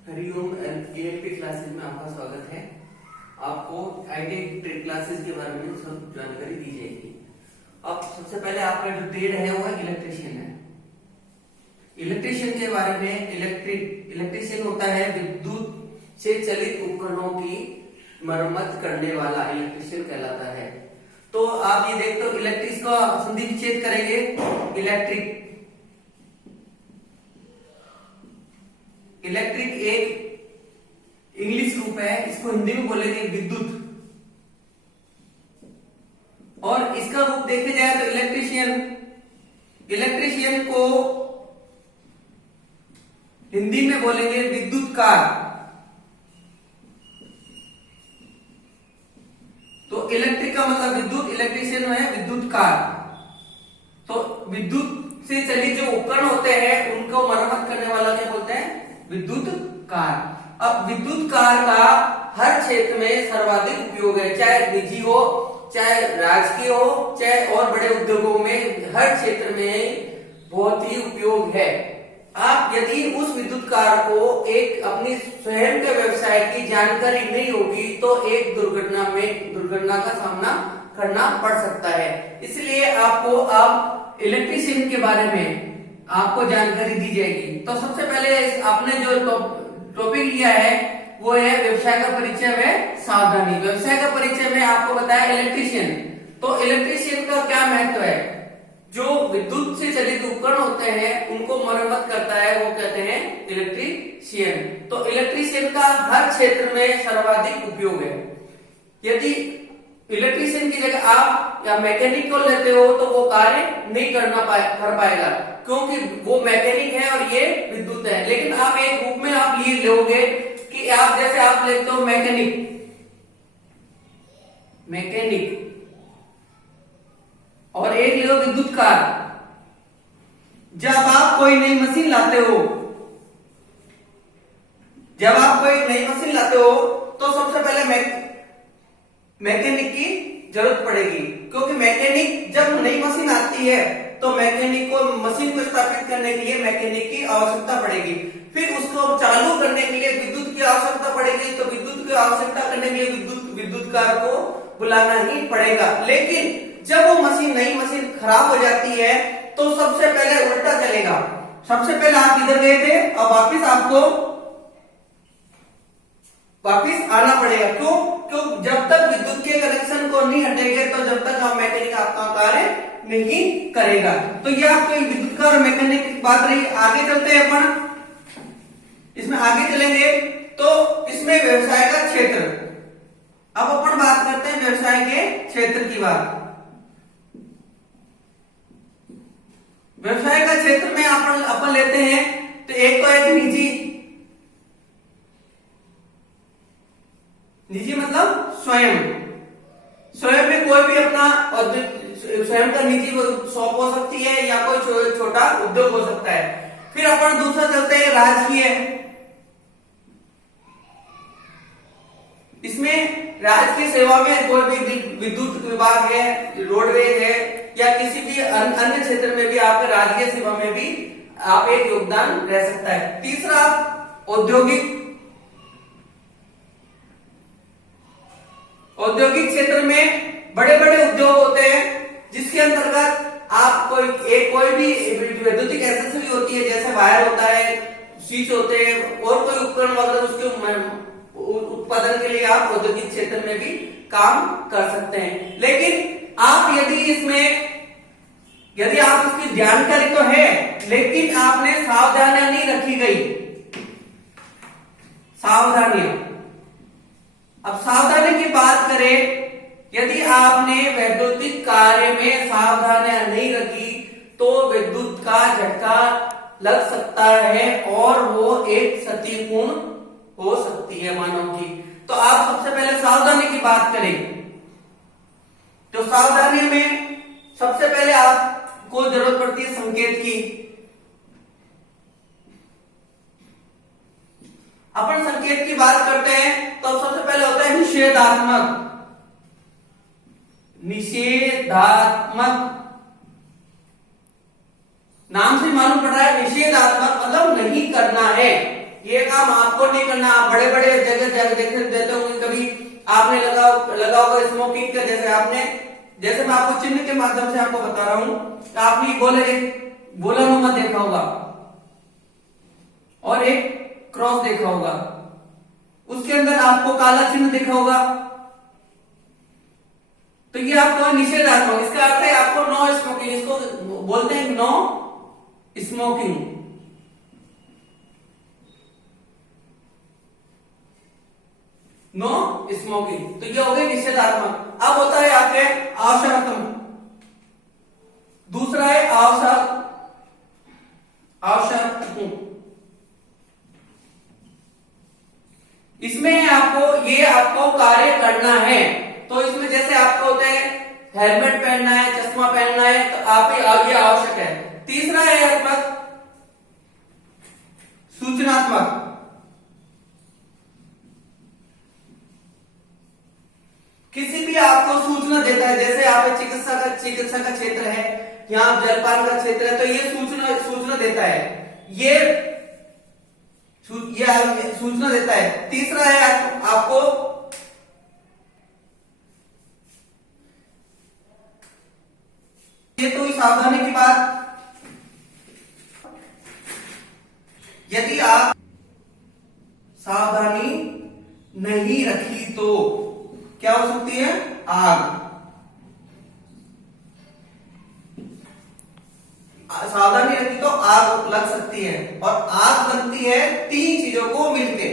Hariom ALP classes में आपका स्वागत है। आपको आईटी ट्रेड क्लासेस के बारे में सब जानकारी दी जाएगी। अब सबसे पहले आपका जो ट्रेड है वो इलेक्ट्रिशियन है। इलेक्ट्रिशियन के बारे में इलेक्ट्रिशियन होता है विद्युत से चलित उपकरणों की मरम्मत करने वाला इलेक्ट्रिशियन कहलाता है। तो आप ये देखते हो इलेक्ट्रिक का संधि विच्छेद करेंगे। इलेक्ट्रिक एक इंग्लिश रूप है, इसको हिंदी में बोलेंगे विद्युत। और इसका रूप देखे जाए तो इलेक्ट्रिशियन को हिंदी में बोलेंगे विद्युतकार। तो इलेक्ट्रिक का मतलब विद्युत, इलेक्ट्रिशियन है विद्युतकार। तो विद्युत से चलित जो उपकरण होते हैं उनको मरम्मत करने वाला क्या बोलते हैं? विद्युतकार। अब विद्युतकार का हर क्षेत्र में सर्वाधिक उपयोग है, चाहे निजी हो, चाहे राजकीय हो, चाहे और बड़े उद्योगों में, हर क्षेत्र में बहुत ही उपयोग है। आप यदि उस विद्युतकार को एक अपनी स्वयं के व्यवसाय की जानकारी नहीं होगी तो एक दुर्घटना का सामना करना पड़ सकता है। इसलिए आपको अब इलेक्ट्रिशियन के बारे में आपको जानकारी दी जाएगी। तो सबसे पहले आपने जो टॉपिक लिया है वो है व्यवसाय का परिचय व सावधानी। व्यवसाय का परिचय में आपको बताया इलेक्ट्रिशियन। तो इलेक्ट्रिशियन का क्या महत्व है? जो विद्युत से चलित उपकरण होते हैं उनको मरम्मत करता है वो कहते हैं इलेक्ट्रिशियन। तो इलेक्ट्रिशियन का हर क्षेत्र में सर्वाधिक उपयोग है। यदि इलेक्ट्रिशियन की जगह आप या मैकेनिक को लेते हो तो वो कार्य नहीं कर पाएगा, क्योंकि वो मैकेनिक है और ये विद्युत है। लेकिन आप एक रूप में आप लिए लोगे कि आप जैसे आप लेते हो मैकेनिक और एक ले लो विद्युतकार। जब आप कोई नई मशीन लाते हो तो सबसे पहले मैकेनिक की जरूरत पड़ेगी, क्योंकि मैकेनिक जब नई मशीन आती है तो मैकेनिक को मशीन को स्थापित करने के लिए मैकेनिक की आवश्यकता पड़ेगी। फिर उसको चालू करने के लिए विद्युत की आवश्यकता पड़ेगी। तो विद्युत की आवश्यकता करने के लिए विद्युतकार को बुलाना ही पड़ेगा। लेकिन जब वो नई मशीन खराब हो जाती है तो सबसे पहले उल्टा चलेगा। सबसे पहले आप इधर गए थे, अब वापिस आपको वापिस आना पड़ेगा। क्यों? जब तक विद्युत के कनेक्शन को नहीं हटेंगे तो जब तक आप मैकेनिक आपका कार्य नहीं करेगा। तो ये आपको विद्युतकार और मैकेनिक की बात रही। आगे चलते हैं अपन, इसमें आगे चलेंगे तो इसमें व्यवसाय का क्षेत्र। अब अपन बात करते हैं व्यवसाय के क्षेत्र की बात। व्यवसाय का क्षेत्र में अपन लेते हैं तो एक तो है निजी मतलब स्वयं में कोई भी अपना स्वयं का निजी शॉप हो सकती है या कोई छोटा उद्योग हो सकता है। फिर अपन दूसरा चलते हैं राजकीय। इसमें राजकीय सेवा में कोई भी विद्युत विभाग है, रोडवेज है या किसी भी अन्य क्षेत्र में भी आप राजकीय सेवा में भी आप एक योगदान रह सकता है। तीसरा औद्योगिक क्षेत्र में बड़े बड़े उद्योग होते हैं जिसके अंतर्गत आप कोई भी वैद्युतिक एसेसरी होती है, जैसे वायर होता है, स्विच होते हैं और कोई उपकरण वगैरह, उसके उत्पादन के लिए आप औद्योगिक क्षेत्र में भी काम कर सकते हैं। लेकिन आप यदि आप उसकी जानकारी तो है लेकिन आपने सावधानियां नहीं रखी गई। अब सावधानी की बात करें, यदि आपने वैद्युतिक कार्य में सावधानियां नहीं रखी तो विद्युत का झटका लग सकता है और वो एक क्षतिपूर्ण हो सकती है मानव की। तो आप सबसे पहले सावधानी की बात करें तो सावधानी में सबसे पहले आपको जरूरत पड़ती है संकेत की। अपन संकेत की बात करते हैं तो सबसे पहले होता है निषेधात्मक। नाम से मालूम पड़ रहा है निषेधात्मक मतलब नहीं करना है। ये काम आपको नहीं करना। आप बड़े बड़े जगह देते होंगे, कभी आपने लगा होगा स्मोकिंग का, जैसे मैं आपको चिन्ह के माध्यम से आपको बता रहा हूं। तो आपने गोलानुमा देखा होगा और एक क्रॉस देखा होगा, उसके अंदर आपको काला चिन्ह देखा होगा, तो ये आपको निषेधात्मक, इसका अर्थ है आपको नो स्मोकिंग, इसको बोलते हैं नो स्मोकिंग। नो स्मोकिंग, तो ये हो गए निषेधात्मक। अब होता है आपके आवश्यकात्मक, दूसरा है आवश्यक। इसमें आपको कार्य करना है। तो इसमें जैसे आपको होता है हेलमेट पहनना है, चश्मा पहनना है, तो आप ये आवश्यक है। तीसरा है आपका सूचनात्मक। किसी भी आपको सूचना देता है, जैसे आप चिकित्सा का क्षेत्र है, यहाँ जलपान का क्षेत्र है, तो ये सूचना देता है, ये सूचना देता है। तीसरा है आपको ये तो सावधानी की बात, यदि आप सावधानी नहीं रखी तो क्या हो सकती है? आग। सावधानी रखी तो आग लग सकती है, और आग लगती है तीन चीजों को मिलके।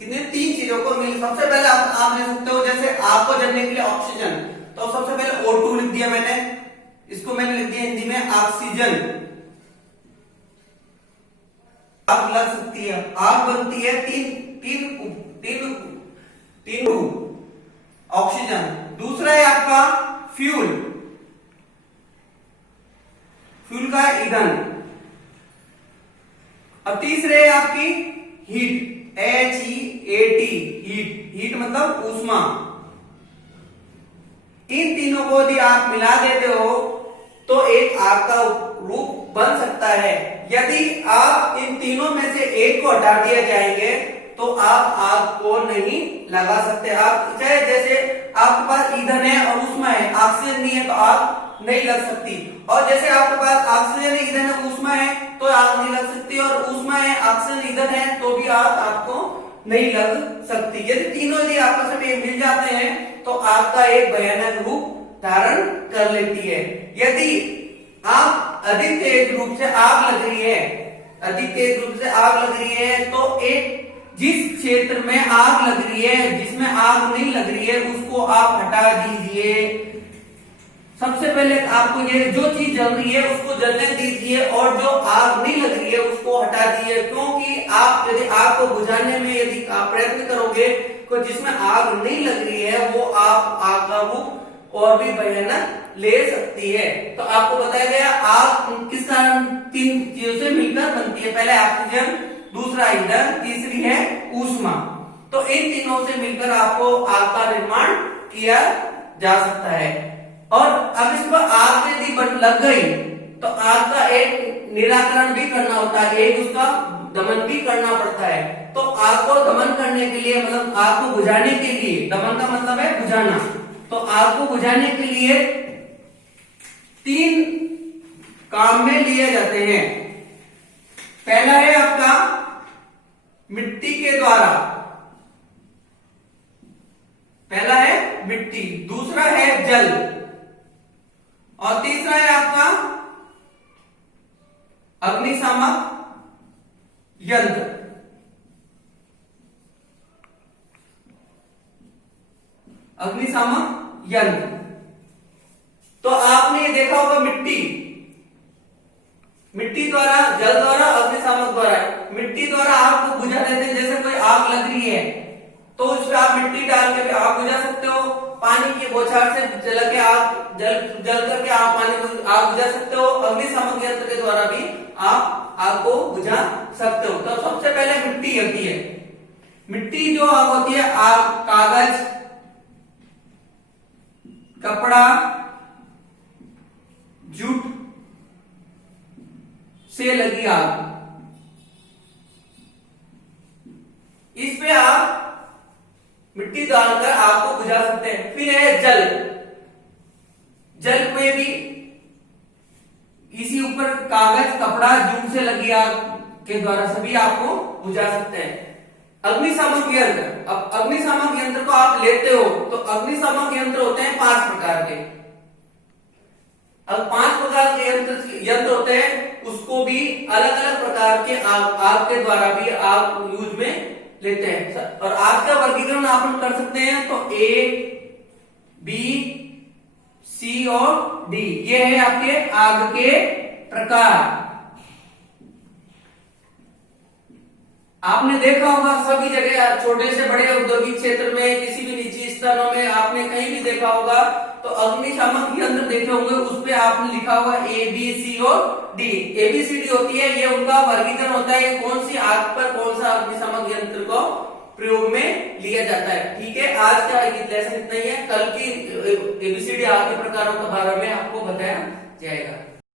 कितने? तीन चीजों को मिल। सबसे पहले आप ले सकते हो, जैसे आग को जलने के लिए ऑक्सीजन, तो सबसे पहले O2 लिख दिया मैंने, इसको मैंने लिख दिया हिंदी में ऑक्सीजन। आग लग सकती है, आग बनती है तीन ऑक्सीजन। दूसरा है आपका फ्यूल का ईंधन। अब तीसरे है आपकी हीट, HEAT, हीट मतलब ऊष्मा। इन तीनों को यदि आप मिला देते हो तो एक आग का रूप बन सकता है। यदि आप इन तीनों में से एक को हटा दिया जाएंगे तो आप आग को नहीं लगा सकते। आप चाहे जैसे आपके पास ईंधन है और ऊष्मा है, ऑक्सीजन नहीं है तो आग नहीं लग सकती, और जैसे आपके पास ऑक्सीजन है, ईंधन है, ऊष्मा है तो आग नहीं लग सकती, और ऊष्मा है, ऑक्सीजन, ईंधन है तो भी आग आपको नहीं लग सकती। यदि तीनों यदि आपस में मिल जाते हैं तो आग का एक भयानक रूप धारण कर लेती है। यदि आप अधिक तेज रूप से आग लग रही है, तो एक जिस क्षेत्र में आग लग रही है, जिसमें आग नहीं लग रही है, उसको आप हटा दीजिए। सबसे पहले आपको ये जो चीज जल रही है उसको जलने दीजिए, और जो आग नहीं लग रही है उसको हटा दीजिए। क्योंकि आप यदि आग को बुझाने में यदि आप प्रयत्न करोगे तो जिसमें आग नहीं लग रही है वो आग का रूप और भी भयानक ले सकती है। तो आपको बताया गया आग किस कारण तीन चीजों से मिलकर बनती है। पहले ऑक्सीजन, दूसरा ईंधन, तीसरी है ऊष्मा। तो इन तीनों से मिलकर आपको आग का निर्माण किया जा सकता है। और अब इसको आग यदि लग गई तो आग का एक निराकरण भी करना होता है, एक उसका दमन भी करना पड़ता है। तो आग को दमन करने के लिए, मतलब आग को बुझाने के लिए, दमन का मतलब है बुझाना, तो आग को बुझाने के लिए तीन काम में लिए जाते हैं। पहला है आपका मिट्टी के द्वारा, पहला है मिट्टी, दूसरा है जल, और तीसरा है आपका अग्निशामक यंत्र। अग्निशामक यंत्र, तो आपने देखा होगा मिट्टी द्वारा, जल द्वारा, अग्निशामक द्वारा। मिट्टी द्वारा आग को बुझा देते हैं, जैसे कोई आग लग रही है तो उस पर आप मिट्टी डाल के आग बुझा सकते हो। पानी की बौछार से जल करके आप आग बुझा सकते हो। अग्निशामक यंत्र के द्वारा भी आप आग को बुझा सकते हो। तो सबसे पहले मिट्टी होती है। मिट्टी जो आग होती है, आग कागज, कपड़ा, जूट से लगी आग, इस पे आप मिट्टी डालकर आग को बुझा सकते हैं। फिर है जल। जल में भी इसी ऊपर कागज, कपड़ा, जूट से लगी आग के द्वारा सभी आग को बुझा सकते हैं। अग्निशामक यंत्र। अब अग्निशामक यंत्र को आप लेते हो तो अग्निशामक यंत्र होते हैं 5 प्रकार के। अब 5 प्रकार के यंत्र होते हैं, उसको भी अलग अलग प्रकार के आग के द्वारा भी आग यूज में लेते हैं। और आग का वर्गीकरण आप कर सकते हैं तो ए, बी, सी और डी, ये है आपके आग के प्रकार। आपने देखा होगा सभी जगह, छोटे से बड़े औद्योगिक क्षेत्र में, किसी भी निजी स्थानों में आपने कहीं भी देखा होगा तो अग्निशामक यंत्र देखे होंगे, उस पे आपने लिखा होगा ए, बी, सी और डी। ABCD होती है, ये उनका वर्गीकरण होता है, कौन सी आग पर कौन सा अग्निशामक यंत्र को प्रयोग में लिया जाता है। ठीक है, आज का लेसन इतना ही है। कल की ABCD आग के प्रकारों के बारे में आपको बताया जाएगा।